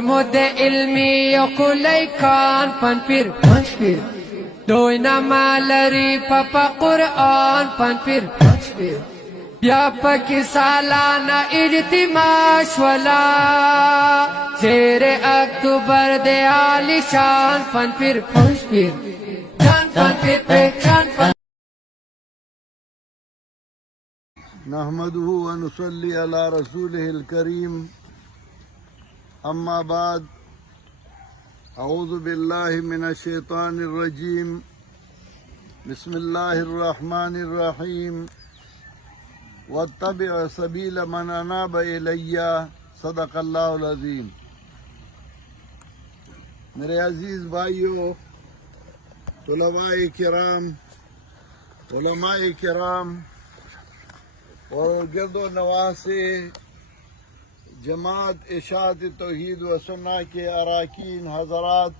Hormuz ilmi yokulay kan panpir panpir Doina malari papa Quran panpir panpir Ya paki salana ijtimash wala Zere Aktubar de Ali Shan panpir panpir Chan panpir chan panpir نحمده ونصلي على رسوله الكريم أما بعد أعوذ بالله من الشيطان الرجيم بسم الله الرحمن الرحيم واتبع سبيل من أناب إلي صدق اللہ العظیم. میرے عزیز بھائیو، علماء کرام اور گرد و نواح سے جماعت اشاعت توحید و سنہ کے اراکین حضرات،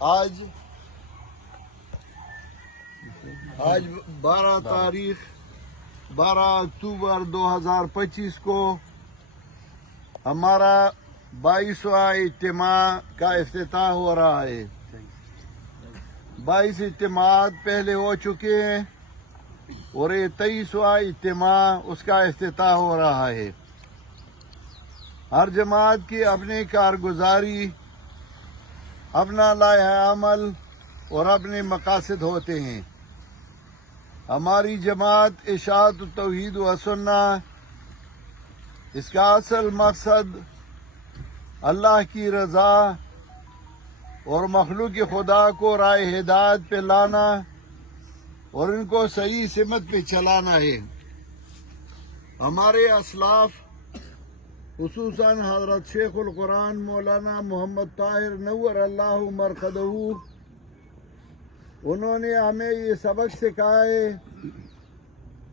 آج 12 اکتوبر 2025 کو ہمارا 22واں اجتماع کا افتتاح ہو رہا ہے. 22 اجتماعات پہلے ہو چکے ہیں اور یہ 23واں اجتماع اس کا افتتاح ہو رہا ہے. ہر جماعت کی اپنی کارگزاری، اپنا لائحہ عمل اور اپنے مقاصد ہوتے ہیں. ہماری جماعت اشاعت توحید و سنہ، اس کا اصل مقصد اللہ کی رضا اور مخلوق خدا کو راہ ہدایت پہ لانا اور ان کو صحیح سمت پہ چلانا ہے. ہمارے اسلاف خصوصاً حضرت شیخ القرآن مولانا محمد طاہر نور اللہ مرقدہ، انہوں نے ہمیں یہ سبق سکھایا ہے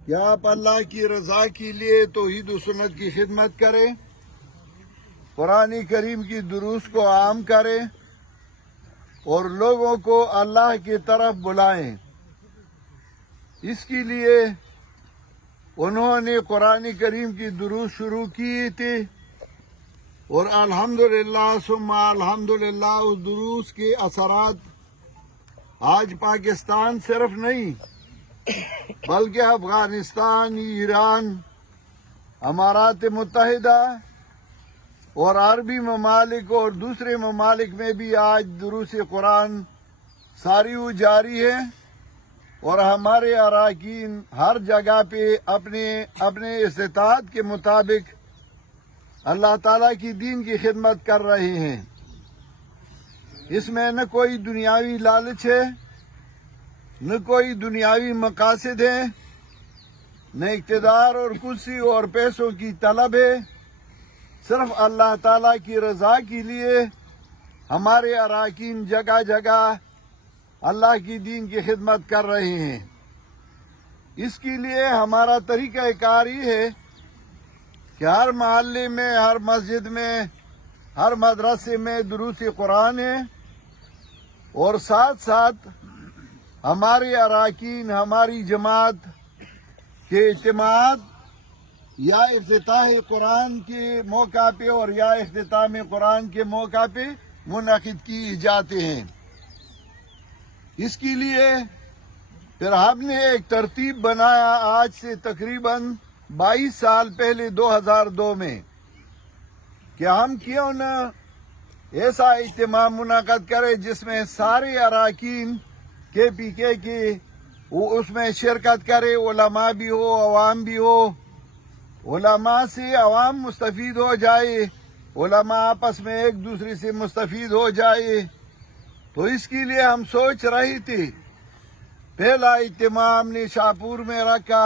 کہ آپ اللہ کی رضا کے لیے توحید و سنت کی خدمت کریں، قرآن کریم کی دروس کو عام کریں اور لوگوں کو اللہ کی طرف بلائیں. اس کے لیے انہوں نے قرآن کریم کی دروس شروع کی تھی اور الحمدللہ ثم الحمدللہ اس دروس کے اثرات آج پاکستان صرف نہیں بلکہ افغانستان، ایران، امارات متحدہ اور عربی ممالک اور دوسرے ممالک میں بھی آج دروس قرآن ساری جاری ہے. اور ہمارے اراکین ہر جگہ پہ اپنے استطاعت کے مطابق اللہ تعالیٰ کی دین کی خدمت کر رہے ہیں. اس میں نہ کوئی دنیاوی لالچ ہے، نہ کوئی دنیاوی مقاصد ہے، نہ اقتدار اور کرسی اور پیسوں کی طلب ہے. صرف اللہ تعالیٰ کی رضا کے لیے ہمارے اراکین جگہ جگہ اللہ کی دین کی خدمت کر رہے ہیں. اس کے لیے ہمارا طریقہ کار یہ ہے کہ ہر محلے میں، ہر مسجد میں، ہر مدرسے میں دروس قرآن ہے اور ساتھ ساتھ ہمارے اراکین، ہماری جماعت کے اجتماعات یا افتتاح قرآن کے موقع پہ اور یا اختتام قرآن کے موقع پہ منعقد کیے جاتے ہیں. اس کے لیے پھر ہم نے ایک ترتیب بنایا آج سے تقریباً 22 سال پہلے 2002 میں کہ ہم کیوں نہ ایسا اجتماع منعقد کرے جس میں سارے اراکین KPK کے اس میں شرکت کرے، علماء بھی ہو، عوام بھی ہو. علماء سے عوام مستفید ہو جائے، علماء آپس میں ایک دوسرے سے مستفید ہو جائے. تو اس کے لیے ہم سوچ رہی تھی. پہلا اجتماع ہم نے شاہپور میں رکھا،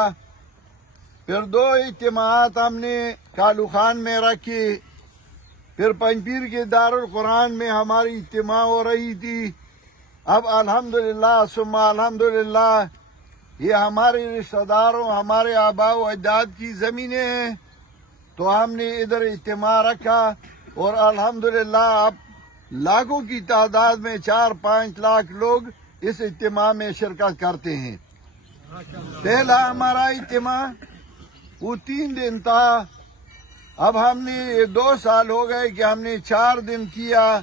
پھر 2 اجتماعات ہم نے کالو خان میں رکھے، پھر پنجپیر کے دارالقرآن میں ہماری اجتماع ہو رہی تھی. اب الحمدللہ ثم الحمدللہ یہ ہمارے رشتہ داروں، ہمارے آباء و اجداد کی زمینیں ہیں تو ہم نے ادھر اجتماع رکھا اور الحمدللہ اب لاکھوں کی تعداد میں 4-5 لاکھ لوگ اس اجتماع میں شرکت کرتے ہیں. پہلا ہمارا اجتماع وہ 3 دن تھا. اب ہم نے یہ 2 سال ہو گئے کہ ہم نے 4 دن کیا،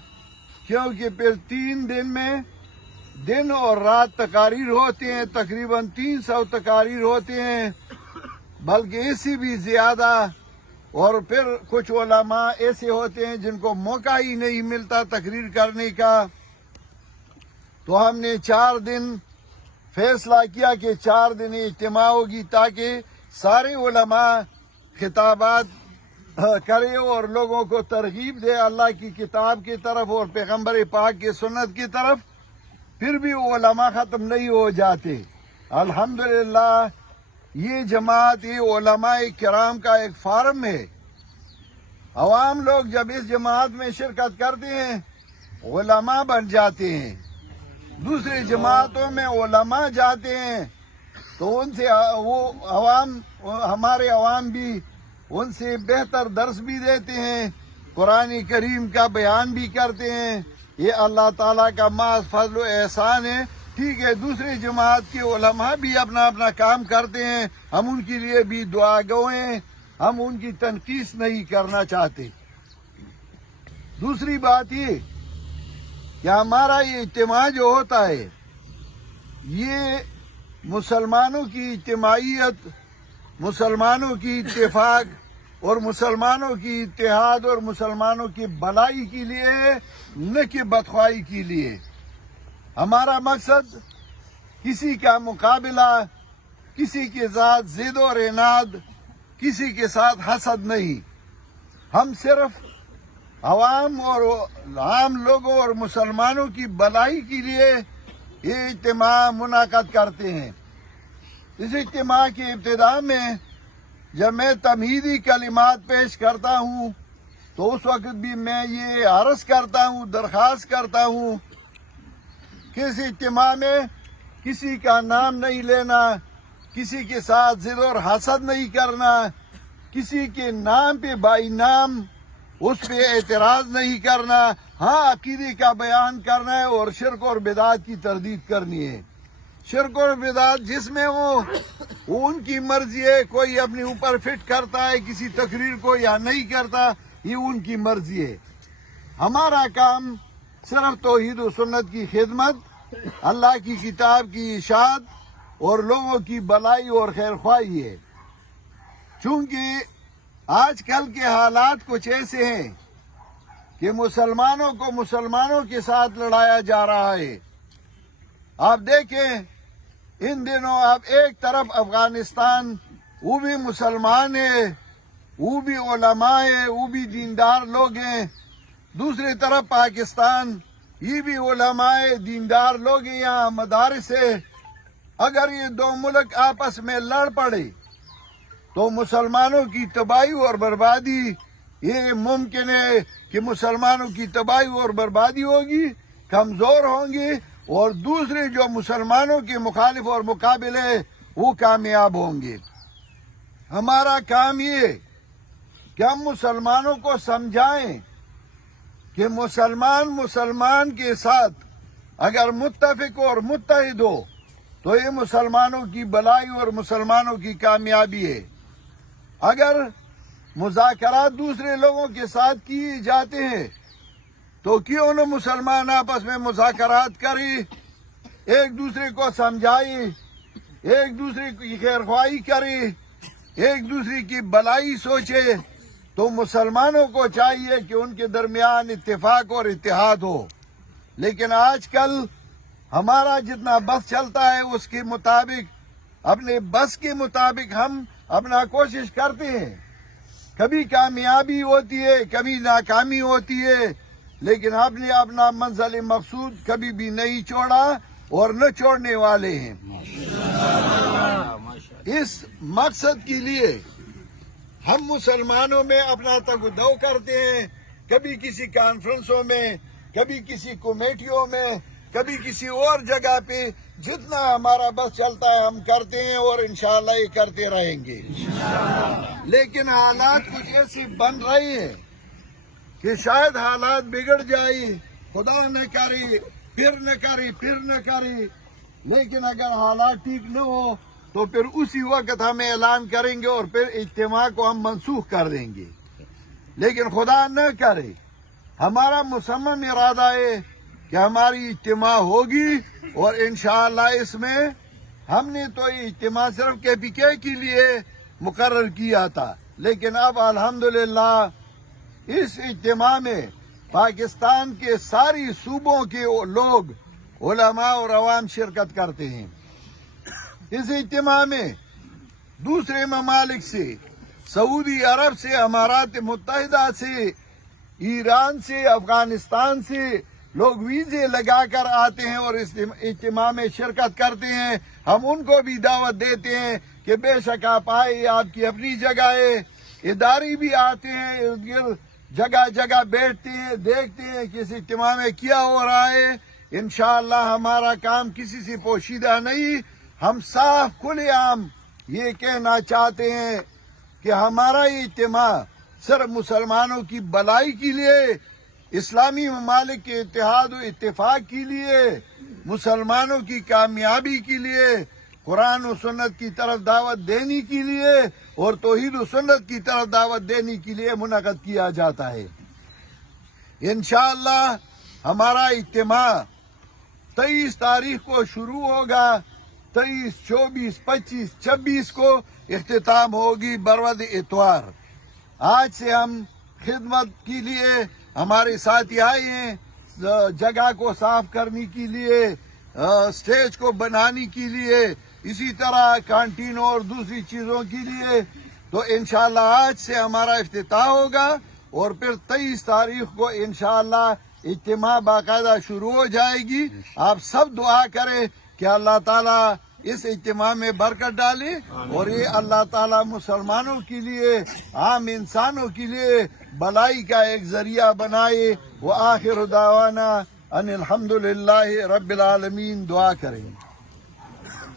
کیونکہ پھر 3 دن میں دن اور رات تقاریر ہوتے ہیں، تقریباً 300 تقاریر ہوتے ہیں، بلکہ اس سے بھی زیادہ۔ اور پھر کچھ علماء ایسے ہوتے ہیں جن کو موقع ہی نہیں ملتا تقریر کرنے کا، تو ہم نے 4 دن فیصلہ کیا کہ 4 دن اجتماع ہوگی تاکہ سارے علماء خطابات کرے اور لوگوں کو ترغیب دے اللہ کی کتاب کی طرف اور پیغمبر پاک کی سنت کی طرف۔ پھر بھی علماء ختم نہیں ہو جاتے۔ الحمدللہ یہ جماعت، یہ علماء کرام کا ایک فارم ہے۔ عوام لوگ جب اس جماعت میں شرکت کرتے ہیں علماء بن جاتے ہیں، دوسری جماعتوں میں علماء جاتے ہیں تو ان سے وہ عوام، ہمارے عوام بھی ان سے بہتر درس بھی دیتے ہیں، قرآن کریم کا بیان بھی کرتے ہیں۔ یہ اللہ تعالیٰ کا محض فضل و احسان ہے۔ ٹھیک ہے، دوسری جماعت کے علماء بھی اپنا اپنا کام کرتے ہیں، ہم ان کے لیے بھی دعا گو ہیں، ہم ان کی تنقید نہیں کرنا چاہتے۔ دوسری بات یہ کہ ہمارا یہ اجتماع جو ہوتا ہے یہ مسلمانوں کی اجتماعیت، مسلمانوں کی اتفاق اور مسلمانوں کی اتحاد اور مسلمانوں کی بھلائی کے لیے ہے، نہ کہ بدخواہی کے لیے۔ ہمارا مقصد کسی کا مقابلہ، کسی کے ساتھ ضد اور عناد، کسی کے ساتھ حسد نہیں۔ ہم صرف عوام اور عام لوگوں اور مسلمانوں کی بھلائی کے لیے یہ اجتماع منعقد کرتے ہیں۔ اس اجتماع کی ابتدا میں جب میں تمہیدی کلمات پیش کرتا ہوں تو اس وقت بھی میں یہ عرض کرتا ہوں، درخواست کرتا ہوں کہ اس اجتماع میں کسی کا نام نہیں لینا، کسی کے ساتھ ضد اور حسد نہیں کرنا، کسی کے نام پہ بائی نام اس پہ اعتراض نہیں کرنا۔ ہاں، عقیدے کا بیان کرنا ہے اور شرک اور بدعات کی تردید کرنی ہے۔ شرک اور بدعات جس میں ہو وہ ان کی مرضی ہے، کوئی اپنے اوپر فٹ کرتا ہے کسی تقریر کو یا نہیں کرتا، یہ ان کی مرضی ہے۔ ہمارا کام صرف توحید و سنت کی خدمت، اللہ کی کتاب کی اشاعت اور لوگوں کی بھلائی اور خیر خواہی ہے۔ چونکہ آج کل کے حالات کچھ ایسے ہیں کہ مسلمانوں کو مسلمانوں کے ساتھ لڑایا جا رہا ہے۔ آپ دیکھیں ان دنوں آپ ایک طرف افغانستان، وہ بھی مسلمان ہے، وہ بھی علماء ہے، وہ بھی دیندار لوگ ہیں، دوسری طرف پاکستان، یہ بھی علماء ہے، دیندار لوگ ہیں، یہاں مدارس ہے۔ اگر یہ 2 ملک آپس میں لڑ پڑے تو مسلمانوں کی تباہی اور بربادی، یہ ممکن ہے کہ مسلمانوں کی تباہی اور بربادی ہوگی، کمزور ہوں گی، اور دوسرے جو مسلمانوں کے مخالف اور مقابل ہے وہ کامیاب ہوں گے۔ ہمارا کام یہ کہ ہم مسلمانوں کو سمجھائیں کہ مسلمان کے ساتھ اگر متفق اور متحد ہو تو یہ مسلمانوں کی بھلائی اور مسلمانوں کی کامیابی ہے۔ اگر مذاکرات دوسرے لوگوں کے ساتھ کیے جاتے ہیں تو کیوں نہ مسلمان آپس میں مذاکرات کریں، ایک دوسرے کو سمجھائیں، ایک دوسرے کی خیر خواہی کریں، ایک دوسرے کی بھلائی سوچے۔ تو مسلمانوں کو چاہیے کہ ان کے درمیان اتفاق اور اتحاد ہو۔ لیکن آج کل ہمارا جتنا بس چلتا ہے اس کے مطابق، اپنے بس کے مطابق ہم اپنا کوشش کرتے ہیں، کبھی کامیابی ہوتی ہے، کبھی ناکامی ہوتی ہے، لیکن ہم نے اپنا منزل مقصود کبھی بھی نہیں چھوڑا اور نہ چھوڑنے والے ہیں۔ اس مقصد کے لیے ہم مسلمانوں میں اپنا تگدو کرتے ہیں، کبھی کسی کانفرنسوں میں، کبھی کسی کمیٹیوں میں، کبھی کسی اور جگہ پہ، جتنا ہمارا بس چلتا ہے ہم کرتے ہیں اور انشاءاللہ یہ کرتے رہیں گے۔ لیکن حالات کچھ ایسی بن رہی ہیں کہ شاید حالات بگڑ جائے، خدا نہ کرے، پھر نہ کرے، لیکن اگر حالات ٹھیک نہ ہو تو پھر اسی وقت ہم اعلان کریں گے اور پھر اجتماع کو ہم منسوخ کر دیں گے۔ لیکن خدا نہ کرے ہمارا مصمم ارادہ ہے کہ ہماری اجتماع ہوگی، اور انشاءاللہ اس میں ہم نے تو یہ اجتماع صرف KPK کے لیے مقرر کیا تھا، لیکن اب الحمدللہ اس اجتماع میں پاکستان کے ساری صوبوں کے لوگ، علماء اور عوام شرکت کرتے ہیں۔ اس اجتماع میں دوسرے ممالک سے، سعودی عرب سے، امارات متحدہ سے، ایران سے، افغانستان سے لوگ ویزے لگا کر آتے ہیں اور اس اجتماع میں شرکت کرتے ہیں۔ ہم ان کو بھی دعوت دیتے ہیں کہ بے شک آپ آئے، آپ کی اپنی جگہ ہے۔ ادارے بھی آتے ہیں، ارد گرد جگہ جگہ بیٹھتے ہیں، دیکھتے ہیں کہ اس اجتماع میں کیا ہو رہا ہے۔ انشاءاللہ ہمارا کام کسی سے پوشیدہ نہیں، ہم صاف کھلے عام یہ کہنا چاہتے ہیں کہ ہمارا یہ اجتماع صرف مسلمانوں کی بھلائی کے لیے، اسلامی ممالک کے اتحاد و اتفاق کے لیے، مسلمانوں کی کامیابی کے لیے، قرآن و سنت کی طرف دعوت دینے کے لیے اور توحید و سنت کی طرف دعوت دینے کے لیے منعقد کیا جاتا ہے۔ انشاءاللہ ہمارا اجتماع 23 تاریخ کو شروع ہوگا، 23، 24، 25، 26 کو اختتام ہوگی بروز اتوار۔ آج سے ہم خدمت کے لیے ہمارے ساتھی آئے ہیں، جگہ کو صاف کرنے کے لیے، سٹیج کو بنانے کے لیے، اسی طرح کانٹین اور دوسری چیزوں کے لیے۔ تو انشاءاللہ آج سے ہمارا افتتاح ہوگا اور پھر 23 تاریخ کو انشاءاللہ اجتماع باقاعدہ شروع ہو جائے گی۔ آپ سب دعا کریں کہ اللہ تعالیٰ اس اجتماع میں برکت ڈالے اور یہ اللہ تعالیٰ مسلمانوں کے لیے، عام انسانوں کے لیے بھلائی کا ایک ذریعہ بنائے۔ وآخر دعوانا ان الحمدللہ رب العالمین۔ دعا کریں۔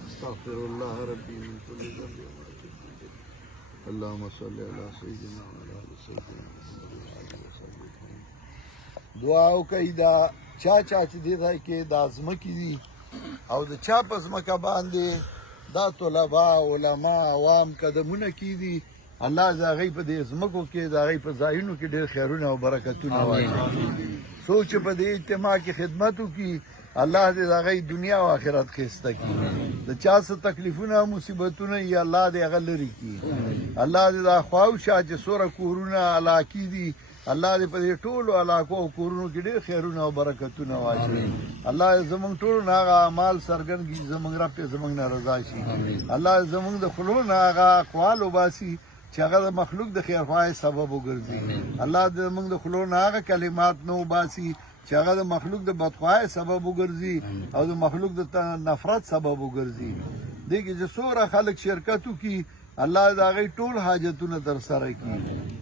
استغفر اللہ ربی من کل ذنب اللہم صلی علی سیدنا وعلی سیدنا دعاو کئی دا چا چی دیتا کہ دا ازمکی دی او دا چا پا ازمکا باندے دا طلباء، علماء، عوام قدمونه کی دی، اللہ دا غی پا دے ازمکو کے، دا غی پا زائنو کے دیر خیرون و برکتون وائی سوچ پا دے اجتماع کی خدمتو کی، اللہ دے دا غی دنیا و آخرت خیستا کی، دا چا سا تکلیفون و مصیبتون یا اللہ دے اغلری کی، اللہ دے دا خواہشا چے سورا کورون علاقی دی، اللہ دے پدے ٹولو علاقو و کورونو کی دیر خیرون و برکتون وائی اللہ دے زمانگ ٹولو ناغا اعمال سرگن کی زمانگ رب زمانگ نا رضا شی، اللہ دے زمانگ دا خلو ناغا اقوال و باسی چاگا دا مخلوق دا خیر خواہ سبب و گرزی، اللہ دے زمانگ دا خلو ناغا کلمات نو باسی چاگا دا مخلوق دا بدخواہ سبب و گرزی اور دا مخلوق دا نفرت سبب و گرزی۔ دیکھیں جو سورا خلق شرکتو کی، اللہ دا غی ٹول حاجتون در سر کی،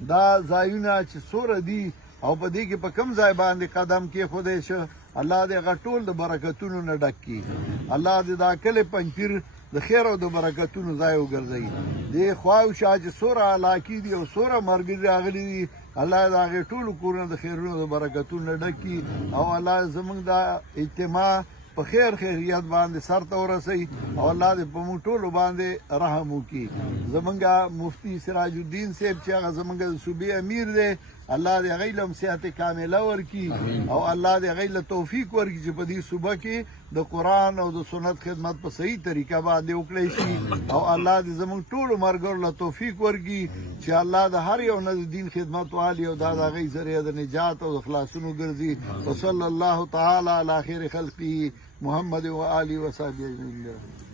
دا زائیونا چھ سورا دی او پا دی که پا کم زائی باندے قدم کے خودش اللہ دے غا ٹول دا برکتونو نڈک کی، اللہ دے دا کل پنپیر دا خیر و دا برکتونو زائی گردئی، دے خواہشا چھ سورا علاقی دی او سورا مرگری آگلی دی، اللہ دا غی ٹول کورنا دا خیرونو دا برکتونو نڈک کی، او اللہ زمان دا اجتماع پا خیر خیریت باندے سر تورسی او اللہ دے پا مون ٹولو باندے رحمو کی۔ زمانگا مفتی سراج الدین صاحب چاگا زمانگا صوبی امیر دے، اللہ دے غیلم صحت کاملہ ورکی او اللہ دے غیل توفیق ورکی چی پا دی صبح کی دا قرآن او دا سنت خدمت پا صحیح طریقہ باندے اکلیشی او اللہ دے زمان ٹولو مرگر اللہ توفیق ورکی چی اللہ دا ہر یو ند دین خدمت والی او دا دا غی ذریعہ دا نجات او دا خلاصونو گرزی وصل اللہ تعالی علی خیر خلقی محمد و آلی و صحبی اجمعین۔